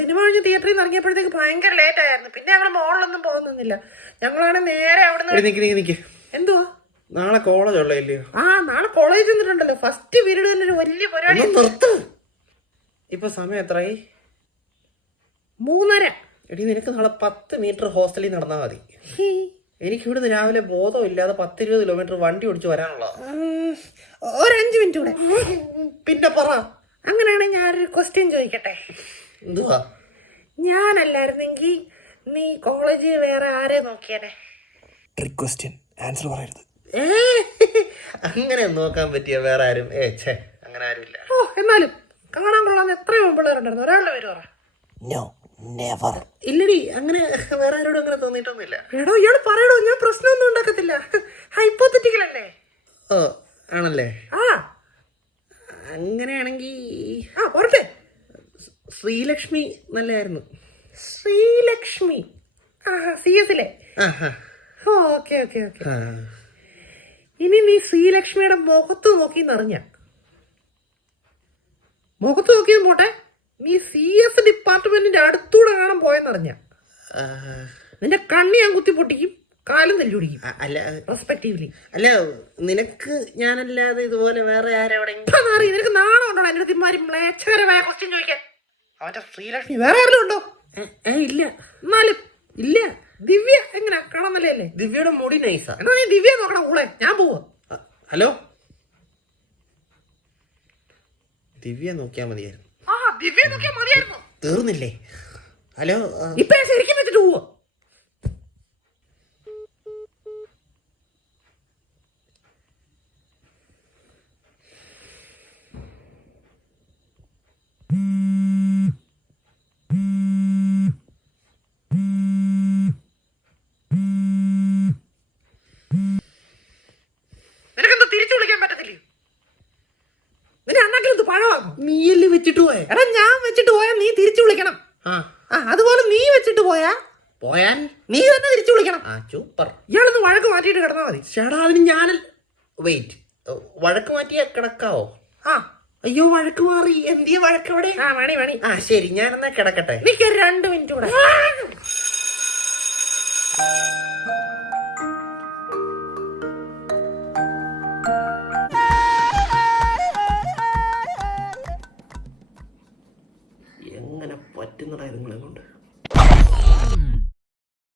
Cinema കഴിഞ്ഞ് തിയേറ്ററിൽ നിന്ന് ഇറങ്ങിയപ്പോഴത്തേക്ക് ഭയങ്കര ലേറ്റ് ആയിരുന്നു. പിന്നെ ഞങ്ങൾ മോളിലൊന്നും പോകുന്നില്ല. ഞങ്ങളാണ് നേരെ അവിടെ. എന്തുവാ നാളെ കോളേജ് ഉള്ളയോ? നാളെ കോളേജ് വന്നിട്ടുണ്ടല്ലോ. ഫസ്റ്റ് പീരീഡ് തന്നെ ഒരു വലിയ പരിപാടി. ഇപ്പൊ സമയം എത്രയായി? 3:30. എടി നിനക്ക് നാളെ 10 മീറ്റർ ഹോസ്റ്റലിൽ നടന്നാൽ മതി. എനിക്ക് ഇവിടുന്ന് രാവിലെ ബോധം ഇല്ലാതെ 10-20 കിലോമീറ്റർ വണ്ടി ഓടിച്ചു വരാനുള്ള. ഒരു 5 മിനിറ്റ് കൂടെ. പിന്നെ പറ. അങ്ങനെയാണെങ്കിൽ ഞാനൊരു ക്വസ്റ്റ്യൻ ചോദിക്കട്ടെ? എന്തുവാ? ഞാനല്ലായിരുന്നെങ്കിൽ നീ കോളേജിൽ വേറെ ആരെ നോക്കിയാനെ? ട്രിക്ക് ക്വസ്റ്റ്യൻ, ആൻസർ പറയരുത്. അങ്ങനെ നോക്കാൻ പറ്റിയ വേറെ ആരും അങ്ങനെ ആരും ഇല്ല. എന്നാലും കാണാൻ കൊള്ളാൻ എത്രയോ പിള്ളേരുണ്ടായിരുന്നു. ഒരാളുടെ പേര് പറ. ഇല്ലടി, അങ്ങനെ വേറെ ആരോടും അങ്ങനെ തോന്നിയിട്ടൊന്നുമില്ല. എടോ ഇയാള് പറയടോ, ഞാൻ പ്രശ്നമൊന്നും ഉണ്ടാക്കത്തില്ല. ഹൈപ്പോത്തറ്റിക്കൽ അല്ലേ? ഓ ആണല്ലേ? അങ്ങനെയാണെങ്കി പറട്ടെ. ശ്രീലക്ഷ്മി നല്ലായിരുന്നു. ശ്രീലക്ഷ്മി CS ലെ? ഓക്കെ. ഇനി നീ ശ്രീലക്ഷ്മിയുടെ മുഖത്ത് നോക്കിന്നറിഞ്ഞ, മുഖത്ത് നോക്കിയും പോട്ടെ, നീ CS ഡിപ്പാർട്ട്മെന്റിന്റെ അടുത്തൂടെ കാണാൻ പോയെന്നറിഞ്ഞ നിന്റെ കണ്ണി ഞാൻ കുത്തി പൊട്ടിക്കും, കാലും തല്ലി പിടിക്കും. അല്ല റെസ്പെക്റ്റീവ്ലി. അല്ല, നിനക്ക് ഞാനല്ലാതെ ഇതുപോലെ വേറെ ആരെവിടെ? നിനക്ക് നാണം ഉണ്ടോ എന്റെ തിന്മാരി മ്ലേച്ഛകരമായ ക്വസ്റ്റ്യൻ ചോദിക്കാൻ? അവന്റെ ശ്രീലക്ഷ്മി വേറെ ആരെങ്കിലും ഉണ്ടോ? ഇല്ല. എന്നാലും ഇല്ല. ദിവ്യ എങ്ങനെ കാണാൻ നല്ലല്ലേ? ദിവ്യയുടെ മുടി നൈസാ. എന്നാ നീ ദിവ്യ നോക്കണം കൂടെ. ഞാൻ പോവാ. ഹലോ, ദിവ്യ നോക്കിയാ മതിയായിരുന്നു. ദിവ്യ നോക്കിയാ മതിയായിരുന്നു. തീർന്നില്ലേ? ഹലോ, ഇപ്പൊ ശരിക്കും വെച്ചിട്ട് പോവാ. നിനക്കെന്താ തിരിച്ചു വിളിക്കാൻ പറ്റത്തില്ലേ? നിന്റെ അണ്ണാക്കിൽ എന്ത് പഴമാകും? നീയല്ലേ വെച്ചിട്ട് പോയ? എടാ ഞാൻ വെച്ചിട്ട് പോയാ നീ തിരിച്ചു വിളിക്കണം. അതുപോലെ നീ വെച്ചിട്ട് പോയാൽ നീ തന്നെ തിരിച്ചു വിളിക്കണം. സൂപ്പർ. ഇയാളൊന്ന് വഴക്ക് മാറ്റിയിട്ട് കിടന്നാ മതി. ചേടാ, അതിന് ഞാൻ വെയിറ്റ്, വഴക്ക് മാറ്റിയ കിടക്കാവോ? അയ്യോ, വഴക്ക് മാറി. എന്തിയ വഴക്കവിടെ? മണി. ശരി, ഞാനെന്നാ കിടക്കട്ടെ. എനിക്ക് 2 മിനിറ്റ് കൂടെ.